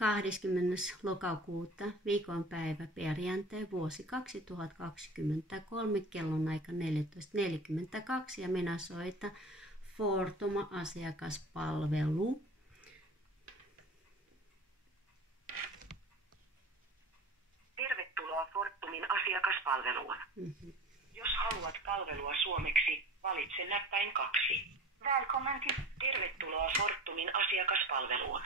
20. lokakuuta, viikonpäivä, perjantai, vuosi 2023, kellon aika 14.42 ja minä soitan Fortum asiakaspalvelu. Tervetuloa Fortumin asiakaspalveluun. Jos haluat palvelua suomeksi, valitse näppäin 2. Välkommen till. Tervetuloa Fortumin asiakaspalveluun.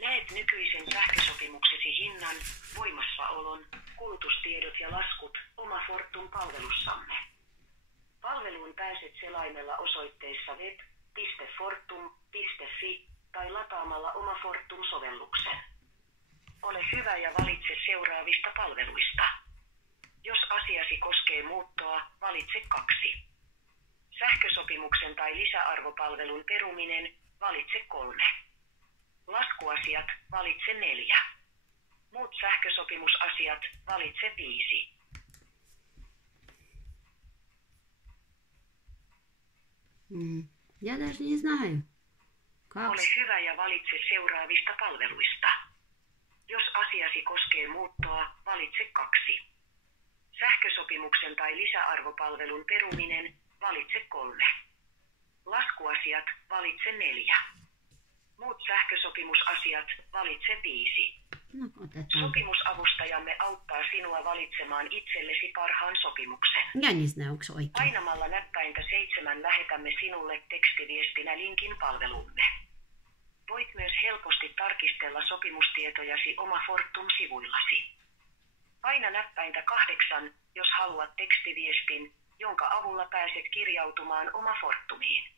Näet nykyisen sähkösopimuksesi hinnan, voimassaolon, kulutustiedot ja laskut oma Fortum-palvelussamme. Palveluun pääset selaimella osoitteessa web.fortum.fi tai lataamalla oma Fortum-sovelluksen. Ole hyvä ja valitse seuraavista palveluista. Jos asiasi koskee muuttoa, valitse 2. Sähkösopimuksen tai lisäarvopalvelun peruminen, valitse 3. Laskuasiat, valitse 4. Muut sähkösopimusasiat, valitse 5. Ja też nie znają. Ole hyvä ja valitse seuraavista palveluista. Jos asiasi koskee muuttoa, valitse 2. Sähkösopimuksen tai lisäarvopalvelun peruminen, valitse 3. Laskuasiat, valitse 4. Muut sähkösopimusasiat, valitse 5. No, Sopimusavustajamme auttaa sinua valitsemaan itsellesi parhaan sopimuksen. Ja nie znają oikein. Painamalla näppäintä 7 lähetämme sinulle tekstiviestinä linkin palveluumme. Voit myös helposti tarkistella sopimustietojasi oma Fortum-sivuillasi. Paina näppäintä 8, jos haluat tekstiviestin, jonka avulla pääset kirjautumaan oma Fortumiin.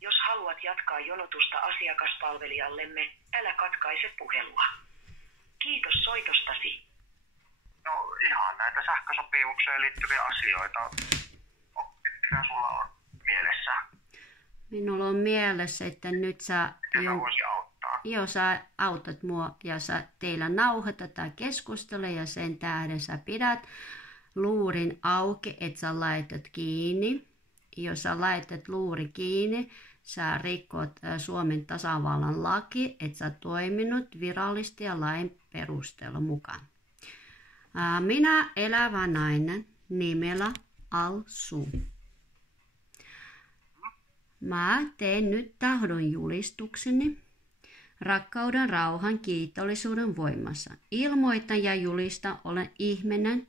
Jos haluat jatkaa jonotusta asiakaspalvelijallemme, älä katkaise puhelua. Kiitos soitostasi. No ihan näitä sähkösopimukseen liittyviä asioita. Mitä sulla on mielessä? Minulla on mielessä, että nyt Mitä voisi auttaa? sä autat mua ja teillä nauhoitetaan keskustella ja sen tähden sä pidät luurin auki, että sä laitat kiinni. Jos sä laitat luuri kiinni, sä rikkot Suomen tasavallan laki, että sä toiminut virallisesti ja lain perusteella mukaan. Minä elävä nainen nimellä Alsu. Mä teen nyt tahdon julistukseni rakkauden, rauhan, kiitollisuuden voimassa. Ilmoitan ja julistan, olen ihminen,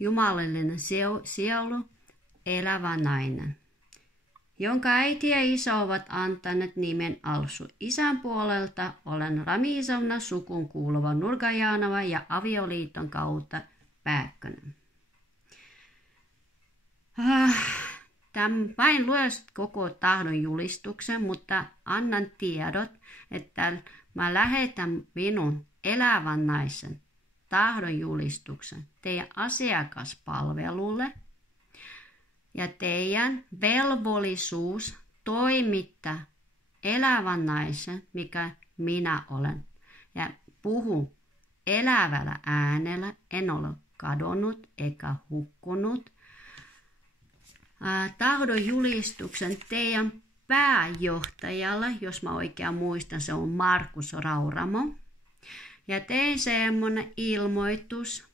jumalallinen sielu, elävä nainen, jonka äiti ja isä ovat antaneet nimen Alsu. Isän puolelta olen Ramisovna, sukun kuuluva Nurgajanova ja avioliiton kautta Pääkkönen. Vain luen koko tahdon julistuksen, mutta annan tiedot, että mä lähetän minun elävän naisen tahdon julistuksen teidän asiakaspalvelulle. Ja teidän velvollisuus toimittaa elävän naisen, mikä minä olen. Ja puhun elävällä äänellä, en ole kadonnut eikä hukkunut. Tahdon julistuksen teidän pääjohtajalle, jos mä oikein muistan, se on Markus Rauramo. Ja tein semmoinen ilmoitus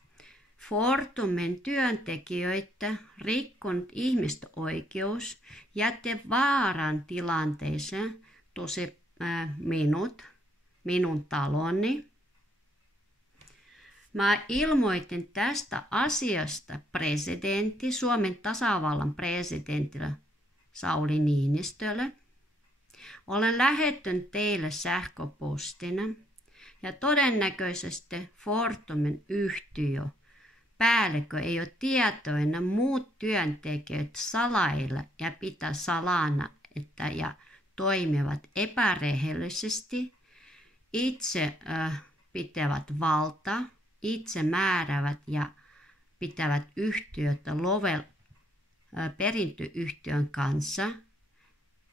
Fortumin työntekijöitä rikkonut ihmisoikeus jätte vaaran tilanteeseen tosi minun taloni. Mä ilmoitin tästä asiasta Suomen tasavallan presidentille Sauli Niinistölle. Olen lähettänyt teille sähköpostina ja todennäköisesti Fortumin yhtiö päällikkö ei ole tietoinen muut työntekijät salailla ja pitää salana ja toimivat epärehellisesti, itse pitävät valtaa, itse määräävät ja pitävät yhtiötä perintöyhtiön kanssa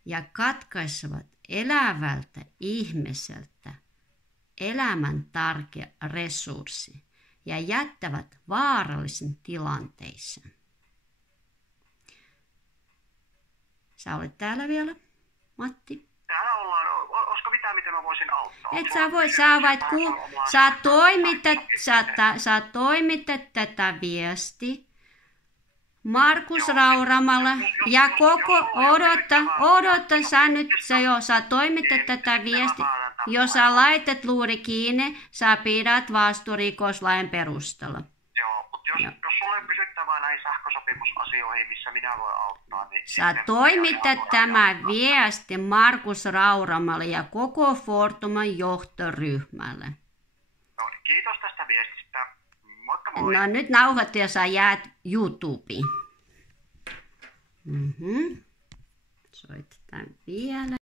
ja katkaisevat elävältä ihmiseltä elämän tärkeä resurssi ja jättävät vaarallisen tilanteeseen. Sä olet täällä vielä, Matti? Täällä ollaan. Olisiko mitään, miten mä mä voisin auttaa? Et sä voi, sä toimitat tätä viesti Markus Rauramalle ja odota sä nyt, sä toimitat tätä viesti, jos sä laitat luuri kiinni, sä pidät vastuurikoslain perusteella. Joo, mutta jos sulle on kysyttävää näihin sähkösopimusasioihin, missä minä voin auttaa, niin... Sä toimitat tämä viesti Markus Rauramalle ja koko Fortuman johtoryhmälle. No, kiitos tästä viestistä. Moikka moi. No nyt nauhoitu ja sä jäät YouTubeen. Soitetaan vielä.